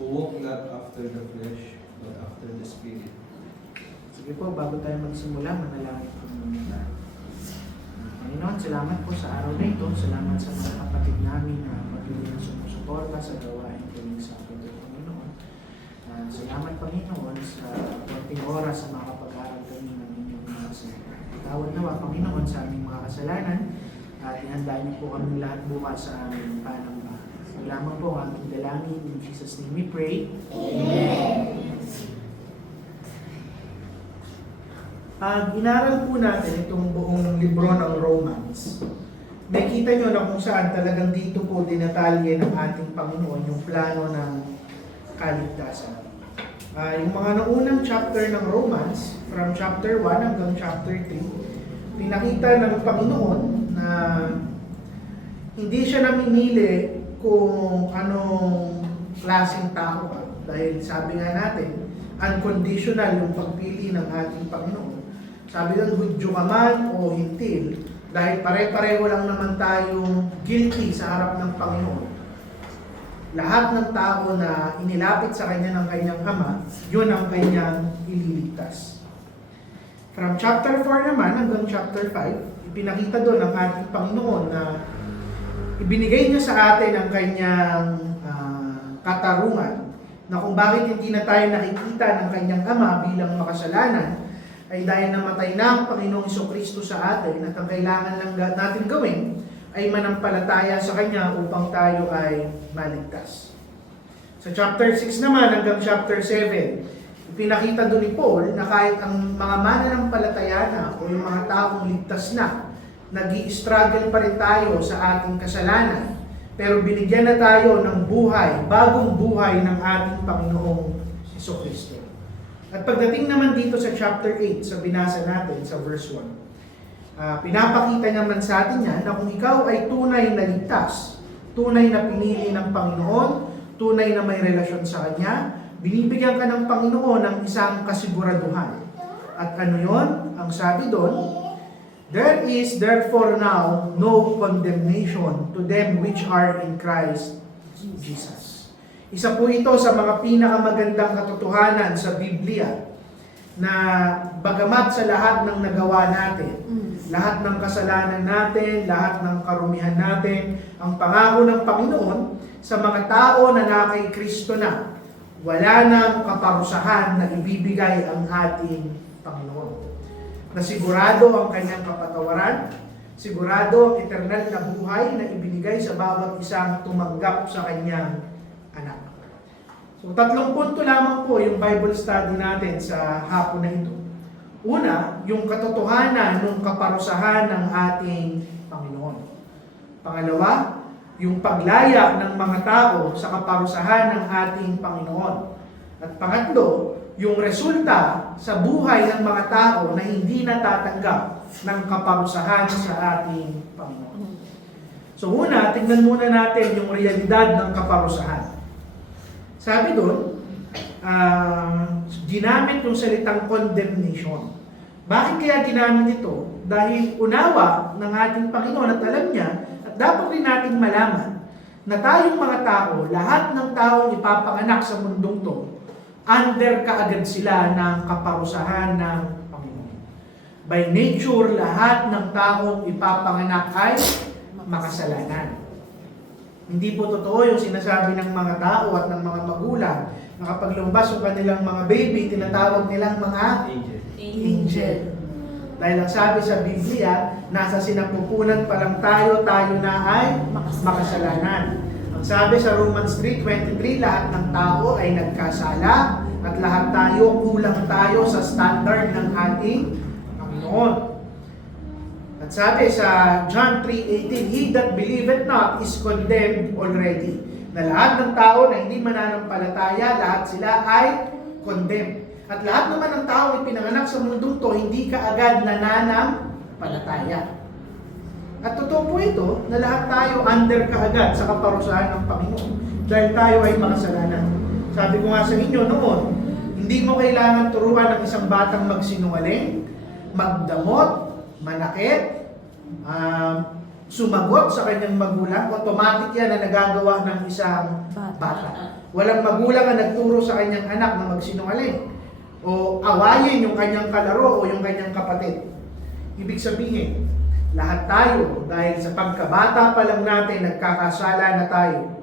who walk not after the flesh, but after the Spirit. Sige po, bago tayo magsimula, manalangin po muna. Panginoon, salamat po sa araw na ito. Salamat sa mga kapatid namin na patuloy na sumusuporta sa gawain tuwing Sabado, Panginoon. Salamat, Panginoon, sa konting oras sa makapag-aral kami ng inyong mga salita. Tawad nawa, Panginoon, sa aming mga kasalanan at ihanda niyo po kami lahat bukas sa aming panamba. Salamat po ang aming dalangin. In Jesus' name we pray. Amen. Inaral po natin itong buong libro ng Romans. Nakita nyo na kung saan talagang dito po dinatalye ng ating Panginoon yung plano ng kaligtasan. Yung mga naunang chapter ng Romans, from chapter 1 hanggang chapter 3, pinakita ng Panginoon na hindi siya namimili kung anong klaseng tao ka. Dahil sabi nga natin, unconditional yung pagpili ng ating Panginoon. Sabi doon, Hudyo ka man o hintil, dahil pare-pareho lang naman tayong guilty sa harap ng Panginoon. Lahat ng tao na inilapit sa Kanya ng Kanyang Ama, yun ang Kanyang ililigtas. From chapter 4 naman hanggang chapter 5, ipinakita doon ng ating Panginoon na ibinigay niya sa atin ang Kanyang katarungan na kung bakit hindi na tayo nakikita ng Kanyang Ama bilang makasalanan, ay dahil namatay na ang Panginoong Jesucristo sa atin at ang kailangan lang natin gawin ay manampalataya sa Kanya upang tayo ay maligtas. Sa chapter 6 naman hanggang chapter 7, pinakita doon ni Paul na kahit ang mga mananampalataya na o yung mga taong ligtas na, nag-i-struggle pa rin tayo sa ating kasalanan, pero binigyan na tayo ng buhay, bagong buhay ng ating Panginoong Jesucristo. At pagdating naman dito sa chapter 8, sa binasa natin sa verse 1, pinapakita naman sa atin yan na kung ikaw ay tunay na ligtas, tunay na pinili ng Panginoon, tunay na may relasyon sa Kanya, binibigyan ka ng Panginoon ng isang kasiguraduhan. At ano yon? Ang sabi doon, there is therefore now no condemnation to them which are in Christ Jesus. Isa po ito sa mga pinakamagandang katotohanan sa Biblia na bagamat sa lahat ng nagawa natin, lahat ng kasalanan natin, lahat ng karumihan natin, ang pangako ng Panginoon sa mga tao na nakay Kristo na, wala nang kaparusahan na ibibigay ang ating Panginoon. Na sigurado ang Kanyang kapatawaran, sigurado ang eternal na buhay na ibinigay sa bawat isang tumanggap sa Kanyang anak. So, 3 punto lamang po yung Bible study natin sa hapon na ito. Una, yung katotohanan ng kaparusahan ng ating Panginoon. Pangalawa, yung paglaya ng mga tao sa kaparusahan ng ating Panginoon. At pangatlo, yung resulta sa buhay ng mga tao na hindi natatanggap ng kaparusahan sa ating Panginoon. So una, tingnan muna natin yung realidad ng kaparusahan. Sabi doon, ginamit yung salitang condemnation. Bakit kaya ginamit ito? Dahil unawa ng ating Panginoon at alam niya, at dapat rin natin malaman, na tayong mga tao, lahat ng taong ipapanganak sa mundong to, under kaagad sila ng kaparusahan ng Panginoon. By nature, lahat ng taong ipapanganak ay makasalanan. Hindi po totoo yung sinasabi ng mga tao at ng mga magulang na kapag lumabas yung kanilang mga baby, tinatawag nilang mga angel. Dahil ang sabi sa Biblia, nasa sinapupunan pa lang tayo na ay makasalanan. Ang sabi sa Romans 3:23, lahat ng tao ay nagkasala at lahat tayo, kulang tayo sa standard ng ating Panginoon. At sabi sa John 3:18, he that believeth not is condemned already. Na lahat ng tao na hindi mananampalataya, lahat sila ay condemned. At lahat naman ng tao ay pinanganak sa mundong to, hindi kaagad nananampalataya. At totoo po ito, na lahat tayo under kaagad sa kaparusahan ng Panginoon. Dahil tayo ay makasalanan. Sabi ko nga sa inyo noon, hindi mo kailangan turuan ng isang batang magsinungaling, magdamot, manakit, sumagot sa kanyang magulang, automatic yan na nagagawa ng isang bata. Walang magulang na nagturo sa kanyang anak na magsinungaling o awayin yung kanyang kalaro o yung kanyang kapatid. Ibig sabihin, lahat tayo, dahil sa pagkabata pa lang natin, nagkakasala na tayo.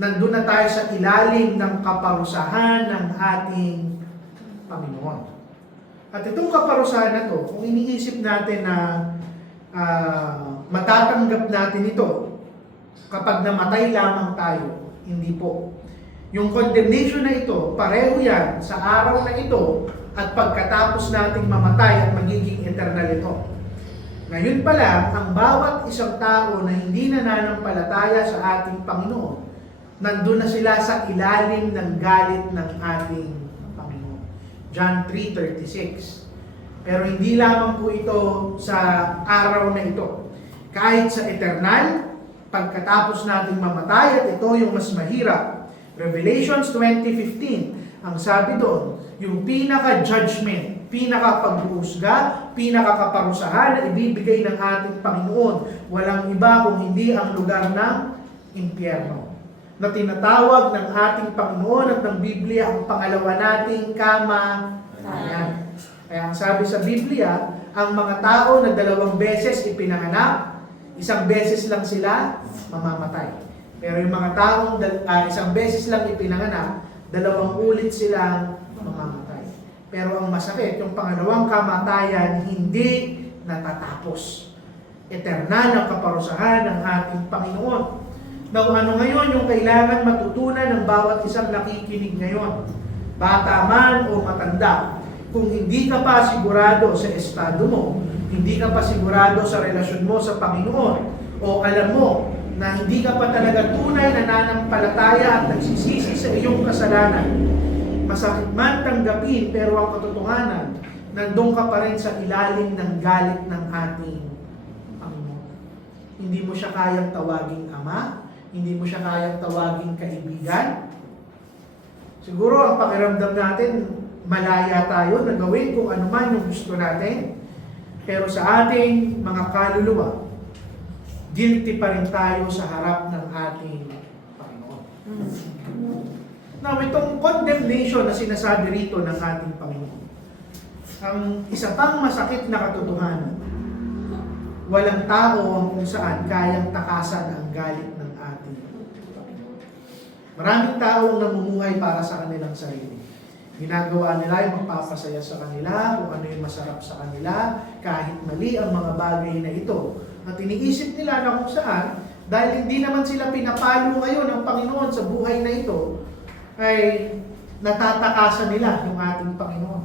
Nandun na tayo sa ilalim ng kaparusahan ng ating Panginoon. At itong kaparusahan na to, kung iniisip natin na matatanggap natin ito kapag namatay lamang tayo, hindi po. Yung condemnation na ito, pareho yan sa araw na ito at pagkatapos nating mamatay at magiging eternal ito. Ngayon pa lang, ang bawat isang tao na hindi nananampalataya sa ating Panginoon, nandun na sila sa ilalim ng galit ng ating Panginoon. John 3:36. Pero hindi lamang po ito sa araw na ito. Kahit sa eternal, pagkatapos nating mamatay, at ito yung mas mahirap. Revelations 20:15, ang sabi doon, yung pinaka-judgment, pinaka-paghuhusga, pinaka-kaparusahan na ibibigay ng ating Panginoon. Walang iba kung hindi ang lugar ng impyerno, na tinatawag ng ating Panginoon at ng Biblia ang pangalawa nating kamatayan. Kaya ang sabi sa Biblia, ang mga tao na 2 beses ipinanganak, 1 beses lang sila mamamatay. Pero yung mga taong 1 beses lang ipinanganak, 2 ulit silang mamamatay. Pero ang masakit, yung pangalawang kamatayan, hindi natatapos. Eternal ang kaparusahan ng ating Panginoon. Now, ano ngayon yung kailangan matutunan ng bawat isang nakikinig ngayon? Bata man o matanda. Kung hindi ka pa sigurado sa estado mo, hindi ka pa sigurado sa relasyon mo sa Panginoon, o alam mo na hindi ka pa talaga tunay na nananampalataya at nagsisisi sa iyong kasalanan, masakit man tanggapin, pero ang katotohanan, nandun ka pa rin sa ilalim ng galit ng ating Panginoon. Hindi mo siya kayang tawaging ama, hindi mo siya kayang tawaging kaibigan. Siguro ang pakiramdam natin, malaya tayo na gawin kung ano man yung gusto natin. Pero sa ating mga kaluluwa, guilty pa rin tayo sa harap ng ating Panginoon. Now, itong condemnation na sinasabi rito ng ating Panginoon, ang isa pang masakit na katotohanan, walang tao ang kung saan kayang takasan ang galit ng ating Panginoon. Maraming tao ang namumuhay para sa kanilang sarili. Ginagawa nila yung magpapasaya sa kanila, kung ano yung masarap sa kanila, kahit mali ang mga bagay na ito. At iniisip nila na kung saan, dahil hindi naman sila pinapalo ngayon ng Panginoon sa buhay na ito, ay natatakasan nila yung ating Panginoon.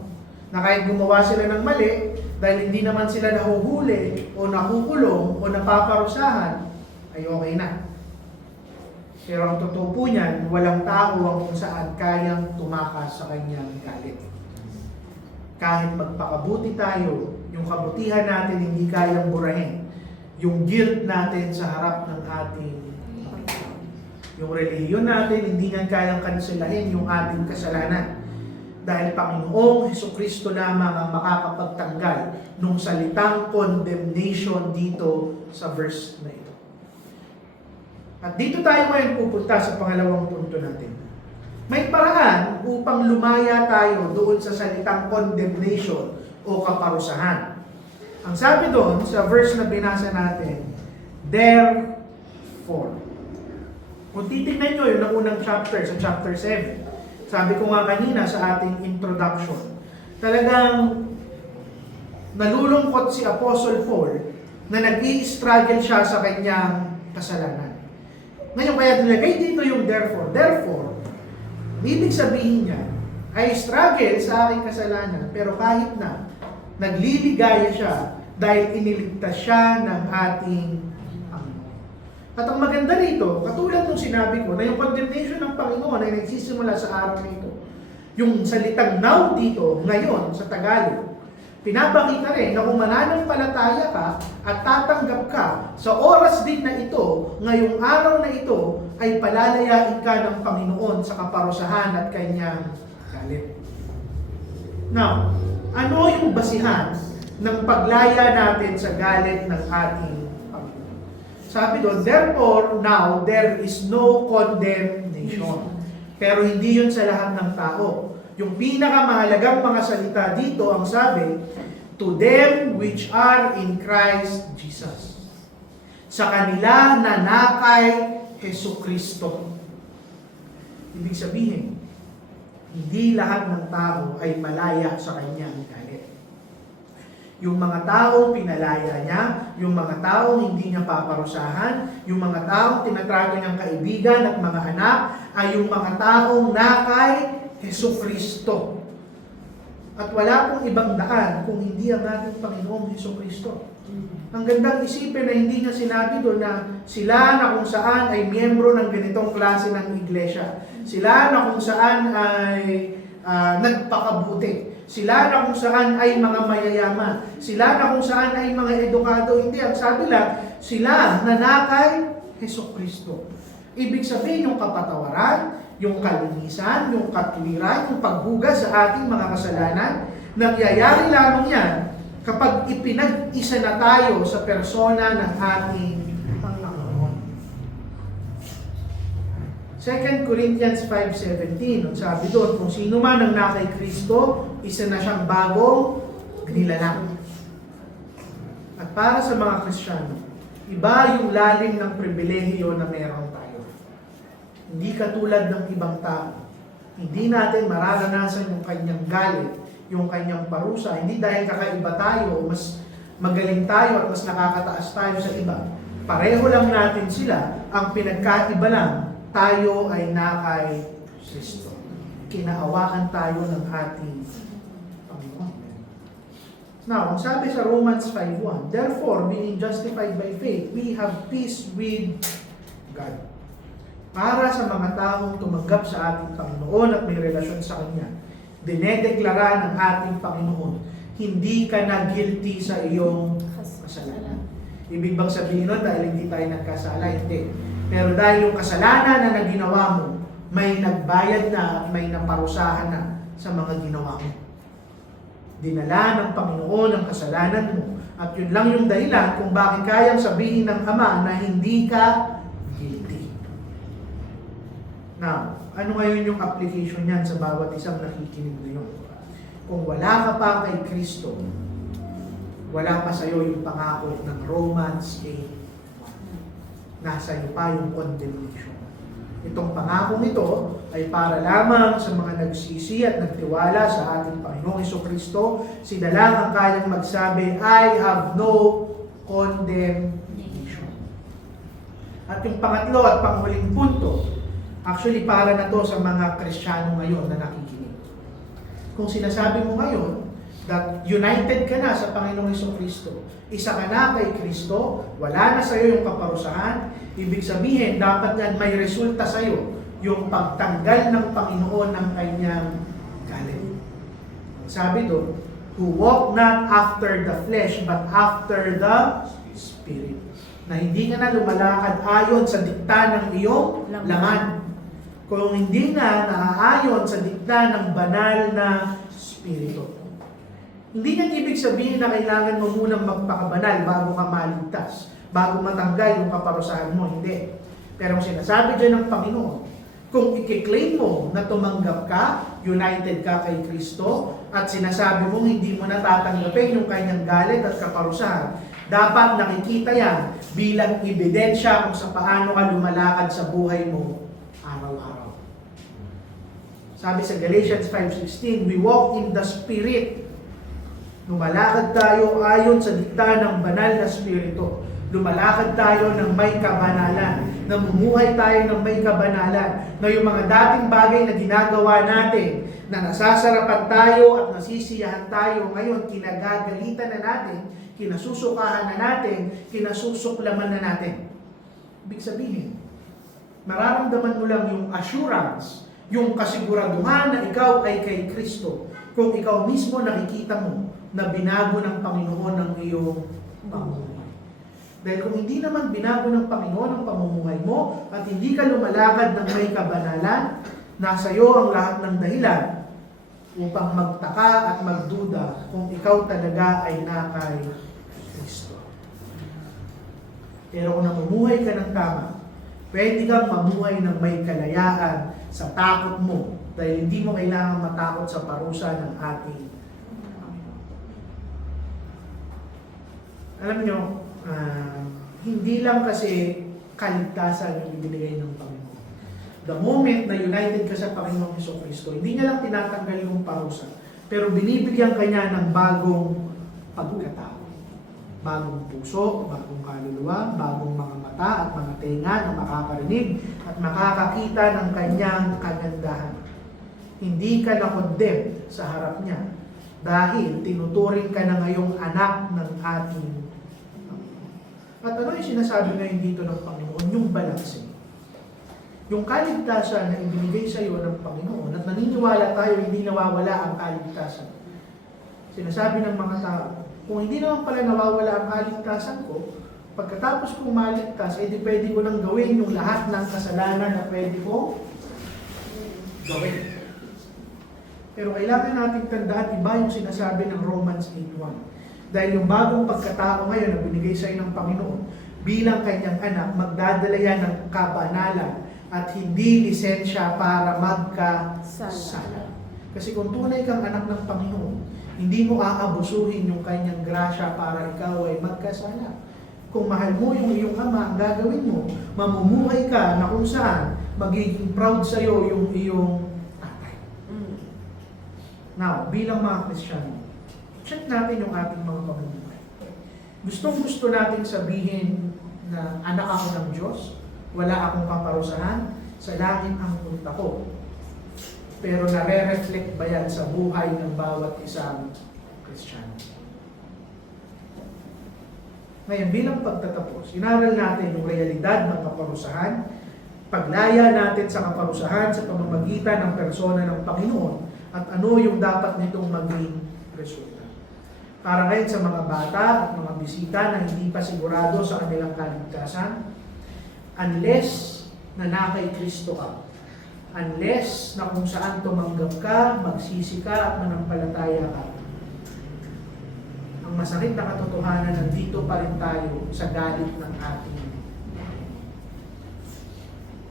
Na kahit gumawa sila ng mali, dahil hindi naman sila nahuhuli, o nakukulong, o napaparusahan, ay okay na. Pero ang totoo po niyan, walang tao ang kung saan kayang tumakas sa kanyang galit. Kahit magpakabuti tayo, yung kabutihan natin hindi kayang burahin. Yung guilt natin sa harap ng ating Panginoon. Yung relihiyon natin, hindi niyan kayang kanselahin yung ating kasalanan. Dahil Panginoong Hesukristo lamang ang makakapagtanggal nung salitang condemnation dito sa verse na ito. At dito tayo ngayon pupunta sa pangalawang punto natin. May paraan upang lumaya tayo doon sa salitang condemnation o kaparusahan. Ang sabi doon sa verse na binasa natin, therefore. Kung titignan nyo yung unang chapter, sa chapter 7, sabi ko nga kanina sa ating introduction, talagang nalulungkot si Apostle Paul na nag-i-struggle siya sa kanyang kasalanan. Ngayon, kaya nilagay dito yung therefore. Therefore, ibig sabihin niya, I struggle sa aking kasalanan, pero kahit na, nagliligaya siya dahil iniligtas siya ng ating Panginoon. At ang maganda rito, katulad ng sinabi ko, na yung condemnation ng Panginoon ay nagsisimula sa araw na ito. Yung salitang now dito, ngayon, sa Tagalog, pinapakita rin na kung mananampalataya ka at tatanggap ka sa oras din na ito, ngayong araw na ito, ay palalayain ka ng Panginoon sa kaparusahan at kanyang galit. Now, ano yung basihan ng paglaya natin sa galit ng ating Panginoon? Sabi doon, therefore, now, there is no condemnation. Pero hindi yun sa lahat ng tao. Yung pinakamahalagang mga salita dito, ang sabi, to them which are in Christ Jesus. Sa kanila na nakay Jesucristo. Ibig sabihin, hindi lahat ng tao ay malaya sa kanyang galit. Yung mga taong pinalaya niya, yung mga taong hindi niya paparusahan, yung mga taong tinatrato niyang kaibigan at mga anak, ay yung mga taong nakay Jesucristo. At wala pong ibang daan kung hindi ang ating Panginoong Jesucristo. Ang gandang isipin na hindi niya sinabi doon na sila na kung saan ay miyembro ng ganitong klase ng iglesia. Sila na kung saan ay nagpakabuti. Sila na kung saan ay mga mayayaman. Sila na kung saan ay mga edukado. Hindi, ang sabi lang, sila na nakay Jesucristo. Ibig sabihin yung kapatawaran, yung kalinisan, yung katwiran, yung paghugas sa ating mga kasalanan, nangyayari lamang yan kapag ipinag-isa na tayo sa persona ng ating Panginoon. 2 Corinthians 5:17, sabi doon, kung sino man ang nakay Kristo, isa na siyang bagong nilalang. At para sa mga Kristiyano, iba yung lalim ng pribilehiyo na meron tayo. Hindi katulad ng ibang tao. Hindi natin mararanasan yung kanyang galit, yung kanyang parusa, hindi dahil kakaiba tayo o mas magaling tayo at mas nakakataas tayo sa iba. Pareho lang natin sila, ang pinagkaiba lang, tayo ay nakay Kristo. Kinaawaan tayo ng ating Panginoon. Now, ang sabi sa Romans 5:1, therefore, being justified by faith, we have peace with God. Para sa mga taong tumanggap sa ating Panginoon at may relasyon sa Kanya, dinedeklara ng ating Panginoon, hindi ka na guilty sa iyong kasalanan. Ibig bang sabihin nun dahil hindi tayo nagkasala? Hindi. Pero dahil yung kasalanan na ginawa mo, may nagbayad na at may naparusahan na sa mga ginawa mo. Dinala ng Panginoon ang kasalanan mo. At yun lang yung dahilan kung bakit kayang sabihin ng Ama na hindi ka guilty. Now, ano ngayon yung application niyan sa bawat isang nakikinig ngayon? Kung wala ka pa kay Kristo, wala pa sa'yo yung pangako ng Romans 8:1. Nasa iyo pa yung condemnation. Itong pangakong ito ay para lamang sa mga nagsisi at nagtiwala sa ating Panginoong Jesucristo. Sila lang ang kayang magsabi, I have no condemnation. At yung pangatlo at panghuling punto, actually para na to sa mga Kristiyano ngayon na nakikinig. Kung sinasabi mo ngayon that united ka na sa Panginoong Jesucristo, isa ka na kay Kristo, wala na sa iyo yung kaparusahan, ibig sabihin, dapat yan may resulta sa iyo yung pagtanggal ng Panginoon ng kanyang galit. Sabi doon, who walk not after the flesh, but after the Spirit. Na hindi ka na lumalakad ayon sa dikta ng iyong laman. Kung hindi na naaayon sa dikta ng banal na Espiritu. Hindi niyan ibig sabihin na kailangan mo munang magpakabanal bago ka maligtas, bago matanggal yung kaparusahan mo. Hindi. Pero ang sinasabi dyan ng Panginoon, kung i-claim mo na tumanggap ka, united ka kay Kristo, at sinasabi mo hindi mo natatanggapin yung kanyang galit at kaparusahan, dapat nakikita yan bilang ebidensya kung sa paano ka lumalakad sa buhay mo araw-araw. Sabi sa Galatians 5:16, we walk in the Spirit. Lumalakad tayo ayon sa dikta ng banal na Espiritu. Lumalakad tayo ng may kabanalan. Namumuhay tayo ng may kabanalan. Na yung mga dating bagay na ginagawa natin, na nasasarapan tayo at nasisiyahan tayo, ngayon kinagagalitan na natin, kinasusukahan na natin, kinasusuklaman na natin. Ibig sabihin, mararamdaman mo lang yung assurance, yung kasiguraduhan na ikaw ay kay Kristo. Kung ikaw mismo nakikita mo na binago ng Panginoon ang iyong pamumuhay. Dahil kung hindi naman binago ng Panginoon ang pamumuhay mo at hindi ka lumalakad ng may kabanalan, nasa iyo ang lahat ng dahilan upang magtaka at magduda kung ikaw talaga ay nakay Kristo. Pero kung namumuhay ka ng tama, pwede kang mamuhay ng may kalayaan sa takot mo dahil hindi mo kailangan matakot sa parusa ng ating Panginoon. Alam nyo, hindi lang kasi kaligtasan yung ibinigay ng Panginoon. The moment na united ka sa Panginoong Jesucristo, hindi niya lang tinatanggal yung parusa, pero binibigyan ka niya ng bagong pagkatao. Bagong puso, bagong kaluluwa, bagong mga mata at mga tenga na makakarinig at makakakita ng kanyang kagandahan. Hindi ka na-condemn sa harap niya dahil tinuturing ka na ngayong anak ng ating Panginoon. At ano yung sinasabi ngayon dito ng Panginoon? Yung balanse. Yung kaligtasan na ibinigay sa iyo ng Panginoon at naniniwala tayo hindi nawawala ang kaligtasan. Sinasabi ng mga tao, kung hindi naman pala nawawala ang kaligtasan ko, pagkatapos kong maligtas, edi pwede ko nang gawin yung lahat ng kasalanan na pwede ko gawin. Pero kailangan natin tandaan, iba yung sinasabi ng Romans 8:1. Dahil yung bagong pagkatao ngayon na binigay sa iyo ng Panginoon, bilang kanyang anak, magdadala yan ng kabanalan at hindi lisensya para magkasala. Kasi kung tunay kang anak ng Panginoon, hindi mo aabusuhin yung kanyang grasya para ikaw ay magkasala. Kung mahal mo yung iyong ama, ang gagawin mo, mamumuhay ka na kung saan magiging proud sa iyo yung iyong tatay. Now, bilang mga Kristiyano, check natin yung ating mga pamumuhay. Gustong-gusto natin sabihin na anak ako ng Diyos, wala akong kaparusahan, sa langit ang punta ko. Pero nare-reflect ba yan sa buhay ng bawat isang Kristiyano? Ngayon, bilang pagtatapos, inaral natin yung realidad ng kaparusahan, paglaya natin sa kaparusahan sa pamamagitan ng persona ng Panginoon, at ano yung dapat nitong maging resulta. Para ngayon sa mga bata at mga bisita na hindi pa sigurado sa kanilang kaligtasan, unless na kay Kristo ka, unless na kung saan tumanggap ka, magsisi ka at manampalataya ka, ang masakit na katotohanan, nandito pa rin tayo sa galit ng ating.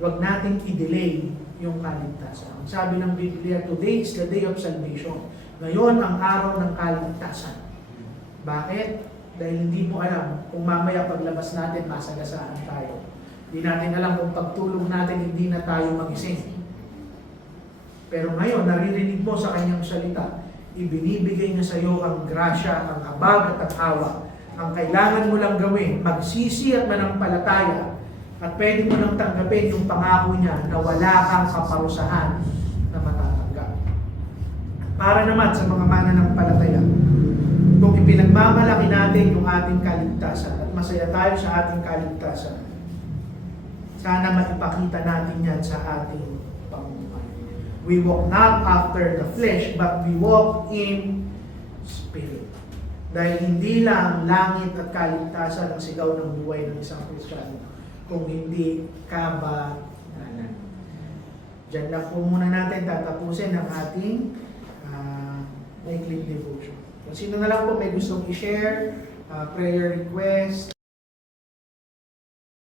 Huwag nating i-delay yung kaligtasan. Ang sabi ng Biblia, today is the day of salvation. Ngayon ang araw ng kaligtasan. Bakit? Dahil hindi mo alam kung mamaya paglabas natin, masagasaan tayo. Hindi natin alam kung pagtulog natin, hindi na tayo magising. Pero ngayon, naririnig mo sa kanyang salita, ibinibigay niya sa iyo ang grasya, ang habag at ang awa. Ang kailangan mo lang gawin, magsisi at manampalataya, at pwede mo nang tanggapin yung pangako niya na wala kang kaparusahan na matatanggap. Para naman sa mga mananampalataya, kung ipinagmamalaki natin yung ating kaligtasan at masaya tayo sa ating kaligtasan, sana maipakita natin yan sa ating pamumuhay. We walk not after the flesh, but we walk in spirit. Dahil hindi lang langit at kaligtasan ang sigaw ng buhay ng isang Kristiyano, kung hindi kabanalan. Diyan na po muna natin tatapusin ang ating weekly devotion. Kung sino na lang po may gustong i-share, prayer request,